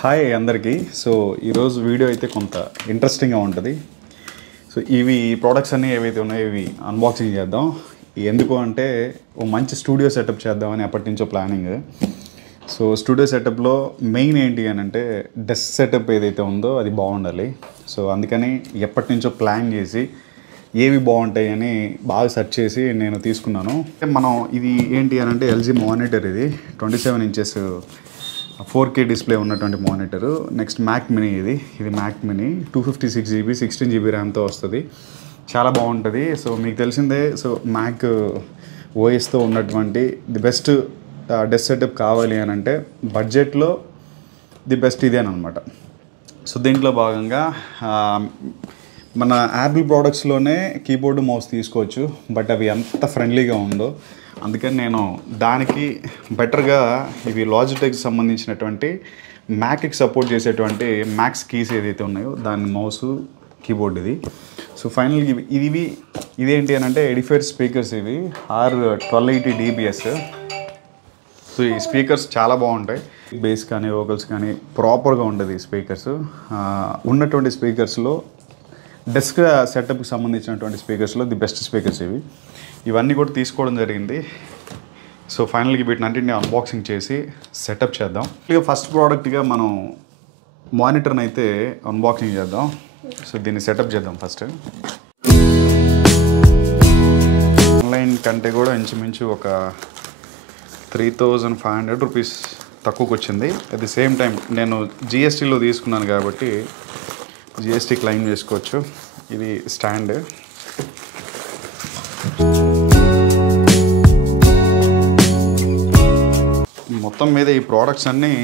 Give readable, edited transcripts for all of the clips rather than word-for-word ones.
Hi అందరికీ. So ఈరోజు video అయితే కొంత ఇంట్రెస్టింగ్గా ఉంటుంది. సో ఇవి ప్రోడక్ట్స్ అన్నీ ఏవైతే ఉన్నాయో ఇవి అన్బాక్సింగ్ చేద్దాం. ఎందుకు అంటే ఓ మంచి స్టూడియో సెటప్ చేద్దామని ఎప్పటి నుంచో ప్లానింగ్. సో స్టూడియో సెటప్లో మెయిన్ ఏంటి అని అంటే డెస్క్ సెటప్ ఏదైతే ఉందో అది బాగుండాలి. సో అందుకని ఎప్పటి నుంచో ప్లాన్ చేసి ఏవి బాగుంటాయి అని బాగా సెర్చ్ చేసి నేను తీసుకున్నాను. మనం ఇది ఏంటి అని అంటే ఎల్జీ మానిటర్, ఇది 27 ఇంచెస్ 4K డిస్ప్లే ఉన్నటువంటి మానిటరు. నెక్స్ట్ మ్యాక్ మినీ, ఇది మ్యాక్ మినీ 256 GB 16 GB ర్యామ్తో వస్తుంది. చాలా బాగుంటుంది. సో మీకు తెలిసిందే, సో మ్యాక్ ఓఎస్తో ఉన్నటువంటి ది బెస్ట్ డెస్క్ సెటప్ కావాలి అని అంటే బడ్జెట్లో ది బెస్ట్ ఇదే అనమాట. సో దీంట్లో భాగంగా మన యాపిల్ ప్రోడక్ట్స్లోనే కీబోర్డు మౌస్ తీసుకోవచ్చు, బట్ అవి ఎంత ఫ్రెండ్లీగా ఉందో అందుకని నేను దానికి బెటర్గా ఇవి లాజిటెక్కి సంబంధించినటువంటి మ్యాక్కి సపోర్ట్ చేసేటువంటి మ్యాక్స్ కీస్ ఏదైతే ఉన్నాయో దాని మౌస్ కీబోర్డ్ ఇది. సో ఫైనల్గా ఇదేంటి అని అంటే ఎడిఫైర్ స్పీకర్స్, ఇవి R1280 dBs. సో ఈ స్పీకర్స్ చాలా బాగుంటాయి. బేస్ కానీ వోకల్స్ కానీ ప్రాపర్గా ఉంటుంది ఈ స్పీకర్స్. ఉన్నటువంటి స్పీకర్స్లో డెస్క్ సెటప్కి సంబంధించినటువంటి స్పీకర్స్లో ది బెస్ట్ స్పీకర్స్ ఇవన్నీ కూడా తీసుకోవడం జరిగింది. సో ఫైనల్గా వీటిని అన్బాక్సింగ్ చేసి సెటప్ చేద్దాం. ఇక ఫస్ట్ ప్రోడక్ట్గా మనం మానిటర్ని అయితే అన్బాక్సింగ్ చేద్దాం. సో దీన్ని సెటప్ చేద్దాం ఫస్ట్. ఆన్లైన్ కంటే కూడా ఇంచుమించు ఒక 3500 రూపీస్ తక్కువకి వచ్చింది. అట్ ది సేమ్ టైం నేను జిఎస్టీలో తీసుకున్నాను కాబట్టి జిఎస్టీ క్లెయిమ్ చేసుకోవచ్చు. ఇది స్టాండ్. మొత్తం మీద ఈ ప్రోడక్ట్స్ అన్నీ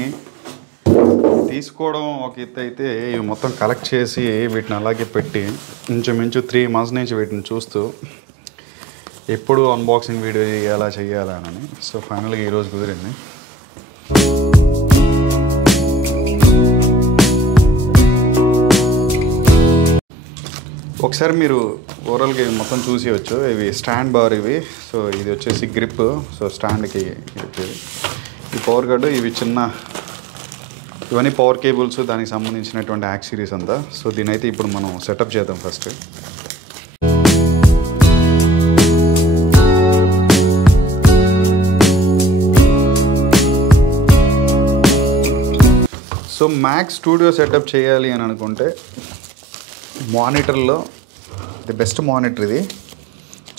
తీసుకోవడం ఒక ఎత్తు అయితే, ఇవి మొత్తం కలెక్ట్ చేసి వీటిని అలాగే పెట్టి ఇంచుమించు 3 months నుంచి వీటిని చూస్తూ ఎప్పుడు అన్బాక్సింగ్ వీడియో చేయాలా అని. సో ఫైనల్గా ఈరోజు కుదిరింది. ఒకసారి మీరు ఓవరాల్గా ఇవి మొత్తం చూసేయచ్చు. ఇవి స్టాండ్ బార్ ఇవి. సో ఇది వచ్చేసి గ్రిప్. సో స్టాండ్కి వచ్చేది ఈ పవర్ కార్డు. ఇవి ఇవన్నీ పవర్ కేబుల్స్, దానికి సంబంధించినటువంటి యాక్సెసరీస్ అంతా. సో దీని అయితే ఇప్పుడు మనం సెటప్ చేద్దాం first. So Mac Studio setup చేయాలి అని అనుకుంటే మానిటర్లో ది బెస్ట్ మానిటర్ ఇది.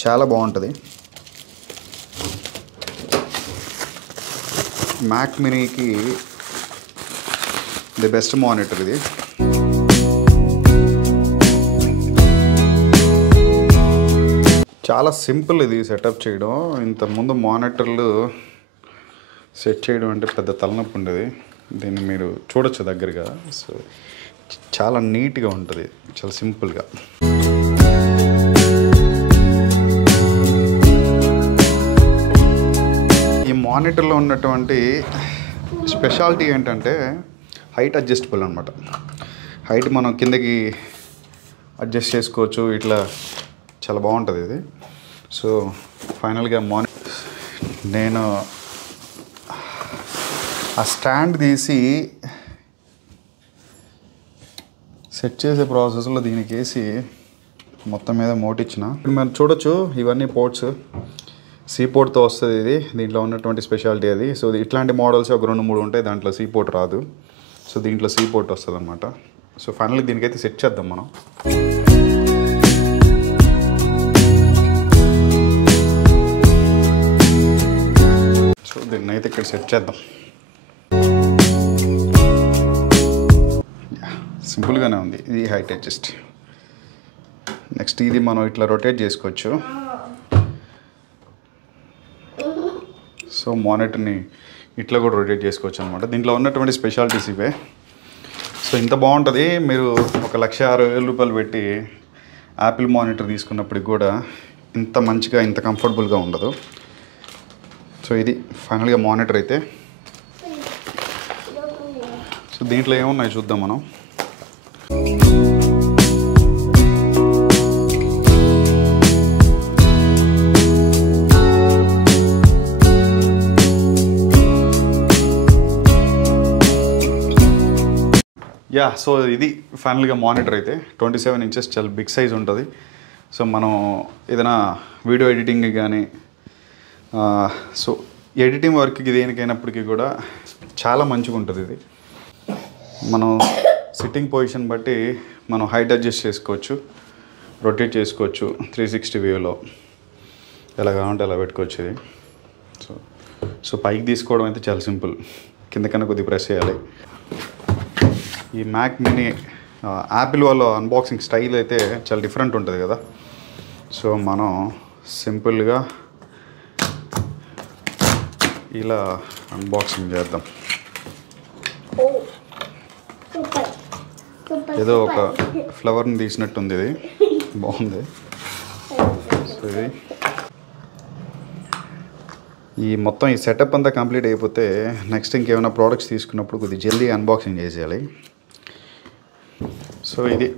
చాలా బాగుంటుంది. మ్యాక్ మినీకి ది బెస్ట్ మానిటర్ ఇది. చాలా సింపుల్ ఇది సెటప్ చేయడం. ఇంతకుముందు మానిటర్లు సెట్ చేయడం అంటే పెద్ద తలనొప్పి ఉండేది. దీన్ని మీరు చూడొచ్చు దగ్గరగా. సో చాలా నీట్గా ఉంటుంది, చాలా సింపుల్గా. ఈ మానిటర్లో ఉన్నటువంటి స్పెషాలిటీ ఏంటంటే హైట్ అడ్జస్టబుల్ అనమాట. హైట్ మనం కిందకి అడ్జస్ట్ చేసుకోవచ్చు. ఇట్లా చాలా బాగుంటుంది ఇది. సో ఫైనల్గా నేను ఆ స్టాండ్ తీసి సెట్ చేసే ప్రాసెస్లో దీనికి వేసి మొత్తం మీద మోటిచ్చిన. మనం చూడొచ్చు ఇవన్నీ పోర్ట్స్. సీ పోర్ట్తో వస్తుంది ఇది. దీంట్లో ఉన్నటువంటి స్పెషాలిటీ అది. సో ఇట్లాంటి మోడల్స్ ఒక 2-3 ఉంటాయి, దాంట్లో సీ పోర్ట్ రాదు. సో దీంట్లో సీ పోర్ట్ వస్తుంది అనమాట. సో ఫైనల్లీ దీనికైతే సెట్ చేద్దాం మనం. సో దీన్ని అయితే ఇక్కడ సెట్ చేద్దాం. సింపుల్గానే ఉంది. ఇది హైట్ అడ్జస్ట్. నెక్స్ట్ ఇది మనం ఇట్లా రొటేట్ చేసుకోవచ్చు. సో మానిటర్ని ఇట్లా కూడా రొటేట్ చేసుకోవచ్చు అనమాట. దీంట్లో ఉన్నటువంటి స్పెషాలిటీస్ ఇవే. సో ఇంత బాగుంటుంది. మీరు 1,60,000 రూపాయలు పెట్టి యాపిల్ మానిటర్ తీసుకున్నప్పటికి కూడా ఇంత మంచిగా, ఇంత కంఫర్టబుల్గా ఉండదు. సో ఇది ఫైనల్గా మానిటర్ అయితే. సో దీంట్లో ఏమున్నాయి చూద్దాం మనం. యా సో ఇది ఫైనల్గా మానిటర్ అయితే 27 ఇంచెస్ చాలా బిగ్ సైజ్ ఉంటుంది. సో మనం ఏదైనా వీడియో ఎడిటింగ్ కానీ సో ఎడిటింగ్ వర్క్కి దేనికైనప్పటికీ కూడా చాలా మంచిగా ఉంటుంది. ఇది మనం సిట్టింగ్ పొజిషన్ బట్టి మనం హైట్ అడ్జస్ట్ చేసుకోవచ్చు, రొటేట్ చేసుకోవచ్చు 360 వ్యూలో, ఎలా కావాలంటే అలా పెట్టుకోవచ్చు. ఇది సో పైకి తీసుకోవడం అయితే చాలా సింపుల్, కిందకన్నా కొద్దిగా ప్రెస్ చేయాలి. ఈ మ్యాక్ మినీ యాపిల్ వాళ్ళ అన్బాక్సింగ్ స్టైల్ అయితే చాలా డిఫరెంట్ ఉంటుంది కదా. సో మనం సింపుల్గా ఇలా అన్బాక్సింగ్ చేద్దాం. ఏదో ఒక ఫ్లవర్ని తీసినట్టుంది, ఇది బాగుంది. సో ఇది ఈ మొత్తం ఈ సెటప్ అంతా కంప్లీట్ అయిపోతే నెక్స్ట్ ఇంకేమైనా ప్రోడక్ట్స్ తీసుకున్నప్పుడు కొద్దిగా జల్దీ అన్బాక్సింగ్ చేసేయాలి. సో ఇది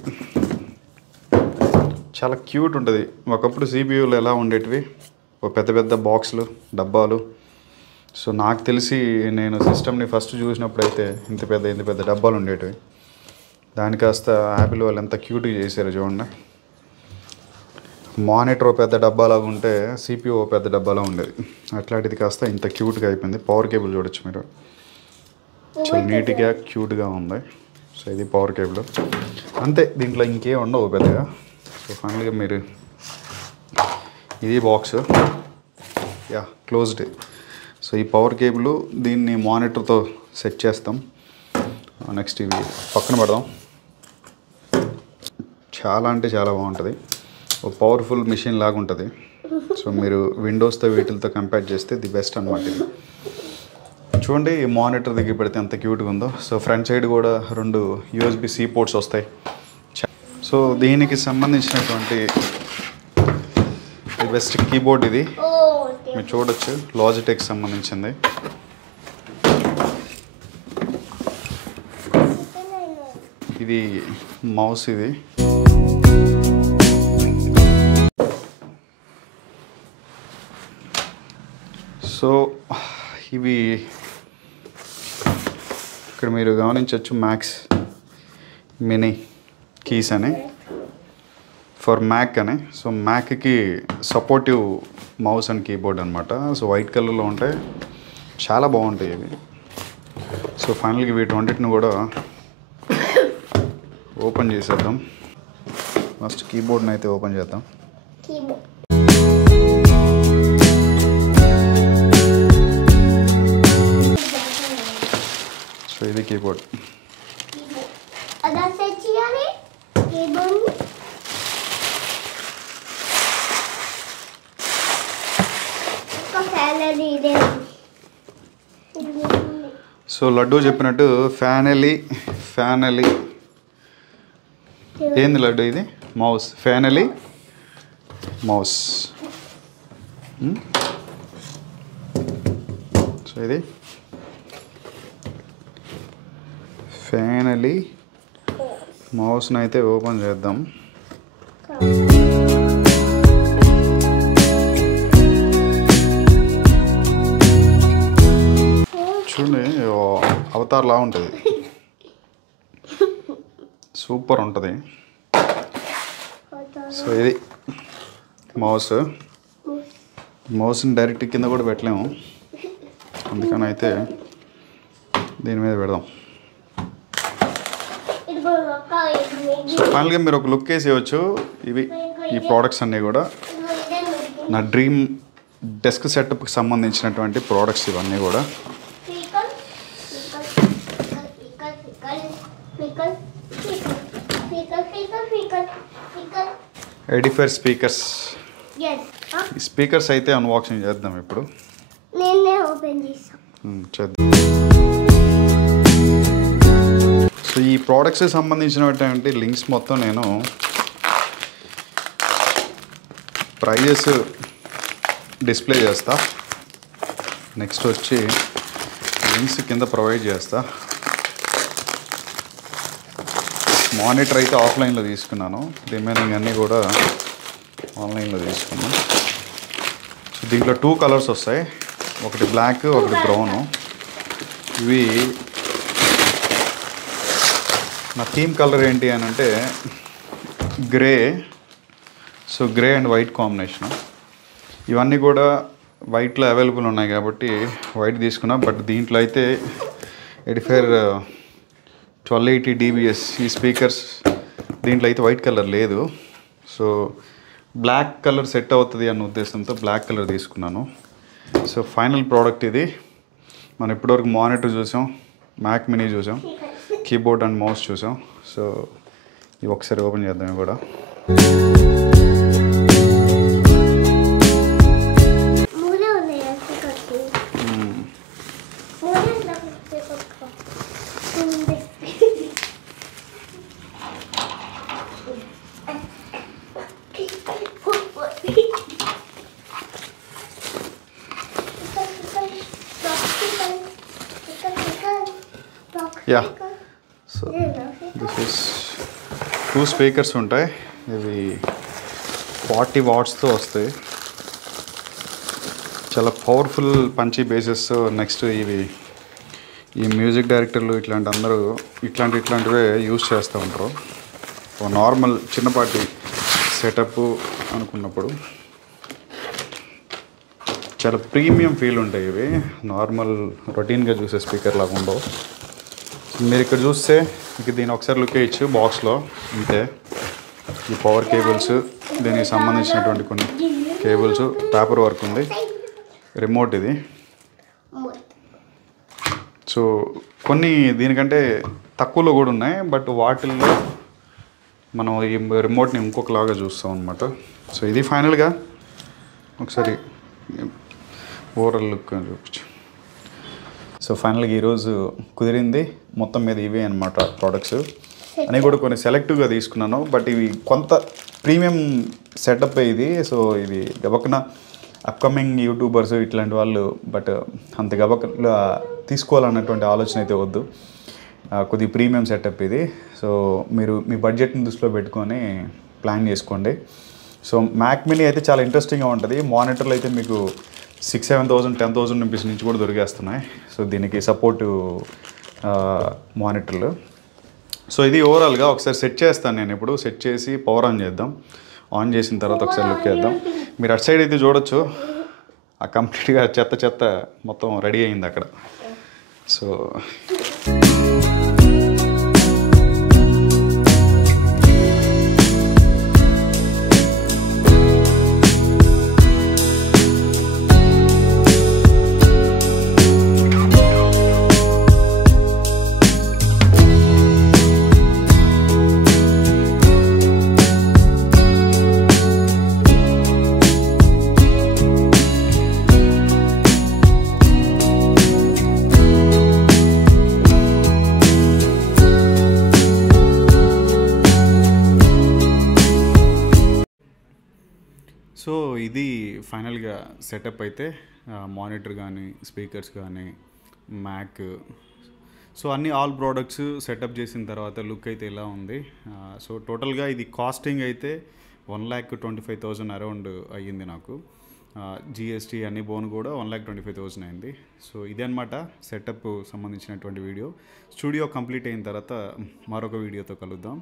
చాలా క్యూట్ ఉంటుంది. ఒకప్పుడు సిపియూలు ఎలా ఉండేటివి, ఒక పెద్ద పెద్ద బాక్సులు, డబ్బాలు. సో నాకు తెలిసి నేను సిస్టమ్ని ఫస్ట్ చూసినప్పుడు అయితే ఇంత పెద్ద డబ్బాలు ఉండేటివి. దాని కాస్త యాపిల్ వాళ్ళు ఎంత క్యూట్గా చేశారు చూడండి. మానిటర్ పెద్ద డబ్బాలాగా ఉంటే సిపియూ పెద్ద డబ్బాలా ఉండేది, అట్లాంటిది కాస్త ఇంత క్యూట్గా అయిపోయింది. పవర్ కేబుల్ చూడొచ్చు మీరు, చాలా నీట్గా క్యూట్గా ఉంది. సో ఇది పవర్ కేబుల్ అంతే, దీంట్లో ఇంకేం ఉండవు పెద్దగా. సో ఫైనల్గా మీరు ఇది బాక్స్ యా క్లోజ్డ్. సో ఈ పవర్ కేబుల్ దీన్ని మానిటర్తో సెట్ చేస్తాం. నెక్స్ట్ ఇవి పక్కన పెడదాం. చాలా అంటే చాలా బాగుంటుంది, ఒక పవర్ఫుల్ మిషన్ లాగా ఉంటుంది. సో మీరు విండోస్తో వీటితో కంపేర్ చేస్తే ది బెస్ట్ అనమాట. ఇది చూడండి, ఈ మానిటర్ దగ్గర పెడితే ఎంత క్యూట్గా ఉందో. సో ఫ్రంట్ సైడ్ కూడా 2 USB-C పోర్ట్స్ వస్తాయి. సో దీనికి సంబంధించినటువంటి ది బెస్ట్ కీబోర్డ్ ఇది మీరు చూడొచ్చు, లాజిటెక్ సంబంధించింది. ఇది మౌస్. ఇది సో ఇవి ఇక్కడ మీరు గమనించవచ్చు, మ్యాక్స్ మినీ కీస్ అని, ఫర్ మ్యాక్ అని. సో మ్యాక్కి సపోర్టివ్ మౌస్ అండ్ కీబోర్డ్ అనమాట. సో వైట్ కలర్లో ఉంటాయి, చాలా బాగుంటాయి ఇవి. సో ఫైనల్గా వీటన్నిటిని కూడా ఓపెన్ చేసేద్దాం. ఫస్ట్ కీబోర్డ్ని అయితే ఓపెన్ చేద్దాం. సో ఇది కీబోర్డ్. సో లడ్డూ చెప్పినట్టు ఫ్యానలీ ఏంది లడ్డు ఇది? మౌస్. ఫ్యానలీ మౌస్. సో ఇది ఫైనలీ మౌస్ని అయితే ఓపెన్ చేద్దాం. చూడండి, అవతార్ లా ఉంటుంది, సూపర్ ఉంటుంది. సో ఇది మౌస్ని డైరెక్ట్ కింద కూడా పెట్టలేము, అందుకని అయితే దీని మీద పెడదాం. సో ఫైనల్గా మీరు ఒక లుక్ వేసేయచ్చు. ఇవి ఈ ప్రోడక్ట్స్ అన్నీ కూడా నా డ్రీమ్ డెస్క్ సెటప్కి సంబంధించినటువంటి ప్రోడక్ట్స్ ఇవన్నీ కూడా. ఎడిఫైర్ స్పీకర్స్. ఈ స్పీకర్స్ అయితే అన్బాక్సింగ్ చేద్దాం ఇప్పుడు. చేద్దాం. సో ఈ ప్రోడక్ట్స్కి సంబంధించినటువంటి లింక్స్ మొత్తం నేను ప్రైజెస్ డిస్ప్లే చేస్తా. నెక్స్ట్ వచ్చి లింక్స్ కింద ప్రొవైడ్ చేస్తా. మానిటర్ అయితే ఆఫ్లైన్లో తీసుకున్నాను, రిమైనింగ్ అన్నీ కూడా ఆన్లైన్లో తీసుకున్నాను. సో దీంట్లో 2 కలర్స్ వస్తాయి, ఒకటి బ్లాక్, ఒకటి బ్రౌను. ఇవి నా థీమ్ కలర్ ఏంటి అని అంటే grey. So grey and white combination. ఇవన్నీ కూడా వైట్లో అవైలబుల్ ఉన్నాయి కాబట్టి వైట్ తీసుకున్నా. బట్ దీంట్లో అయితే 1280 dBs ఈ స్పీకర్స్ దీంట్లో అయితే వైట్ కలర్ లేదు. సో బ్లాక్ కలర్ సెట్ అవుతుంది అన్న ఉద్దేశంతో బ్లాక్ కలర్ తీసుకున్నాను. సో ఫైనల్ ప్రోడక్ట్ ఇది. మనం ఇప్పటివరకు మానిటర్ చూసాం, మ్యాక్ మినీ చూసాం, కీబోర్డ్ అండ్ మౌస్ చూసాం. సో ఇవి ఒకసారి ఓపెన్ చేద్దాం. ఇవి కూడా yeah. So this is 2 speakers ఉంటాయి. ఇవి 40 వాట్స్తో వస్తాయి. చాలా పవర్ఫుల్ పంచీ బేసెస్. నెక్స్ట్ ఇవి ఈ మ్యూజిక్ డైరెక్టర్లు ఇట్లాంటి అందరూ ఇట్లాంటివే యూజ్ చేస్తూ ఉంటారు. ఒక నార్మల్ చిన్నపాటి సెటప్ అనుకున్నప్పుడు చాలా ప్రీమియం ఫీల్ ఉంటాయి. ఇవి నార్మల్ రొటీన్గా చూసే స్పీకర్ లాగా ఉండవు. మీరు ఇక్కడ చూస్తే ఇక దీని ఒకసారి లుక్ వేయచ్చు. బాక్స్లో అంతే. ఈ పవర్ కేబుల్స్, దీనికి సంబంధించినటువంటి కొన్ని కేబుల్స్, పేపర్ వర్క్ ఉంది, రిమోట్ ఇది. సో కొన్ని దీనికంటే తక్కువలో కూడా ఉన్నాయి. బట్ వాటిల్లో మనం ఈ రిమోట్ని ఇంకొకలాగా చూస్తాం అనమాట. సో ఇది ఫైనల్గా ఒకసారి ఓవరాల్ లుక్ అని చూపించు. సో ఫైనల్గా ఈరోజు కుదిరింది. మొత్తం మీద ఇవే అనమాట ప్రోడక్ట్స్ అని కూడా కొన్ని సెలెక్టివ్గా తీసుకున్నాను. బట్ ఇవి కొంత ప్రీమియం సెటప్ ఇది. సో ఇది గబక్కన అప్కమింగ్ యూట్యూబర్స్ ఇట్లాంటి వాళ్ళు బట్ అంత గబక్కన తీసుకోవాలన్నటువంటి ఆలోచన అయితే వద్దు. కొద్ది ప్రీమియం సెటప్ ఇది. సో మీరు మీ బడ్జెట్ని దృష్టిలో పెట్టుకొని ప్లాన్ చేసుకోండి. సో మ్యాక్ మినీ అయితే చాలా ఇంట్రెస్టింగ్గా ఉంటుంది. మానిటర్లు అయితే మీకు 6,000-7,000 10,000 రూపీస్ నుంచి కూడా దొరికేస్తున్నాయి. సో దీనికి సపోర్టు మానిటర్లు. సో ఇది ఓవరాల్గా ఒకసారి సెట్ చేస్తాను నేను. ఇప్పుడు సెట్ చేసి పవర్ ఆన్ చేద్దాం. ఆన్ చేసిన తర్వాత ఒకసారి లుక్ చేద్దాం. మీరు అటు సైడ్ అయితే చూడొచ్చు, ఆ కంప్లీట్గా చెత్త మొత్తం రెడీ అయింది అక్కడ. సో సో ఇది ఫైనల్గా సెటప్ అయితే మానిటర్ కానీ స్పీకర్స్ కానీ మ్యాక్. సో అన్ని ఆల్ ప్రోడక్ట్స్ సెటప్ చేసిన తర్వాత లుక్ అయితే ఇలా ఉంది. సో టోటల్గా ఇది కాస్టింగ్ అయితే 1,25,000 అరౌండ్ అయ్యింది నాకు. జిఎస్టీ అన్ని బోన్ కూడా 1,25,000 అయింది. సో ఇదే అనమాట సెటప్ సంబంధించినటువంటి వీడియో. స్టూడియో కంప్లీట్ అయిన తర్వాత మరొక వీడియోతో కలుద్దాం.